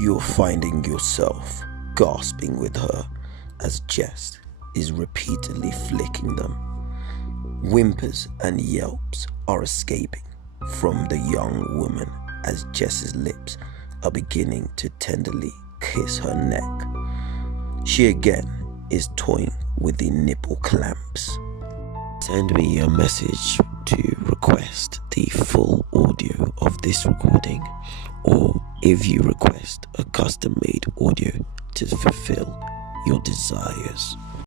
you're finding yourself gasping with her as Jess is repeatedly flicking them. Whimpers and yelps are escaping from the young woman as Jess's lips are beginning to tenderly kiss her neck. She again is toying with the nipple clamps. Send me a message to request the full audio of this recording, or if you request a custom-made audio to fulfill your desires.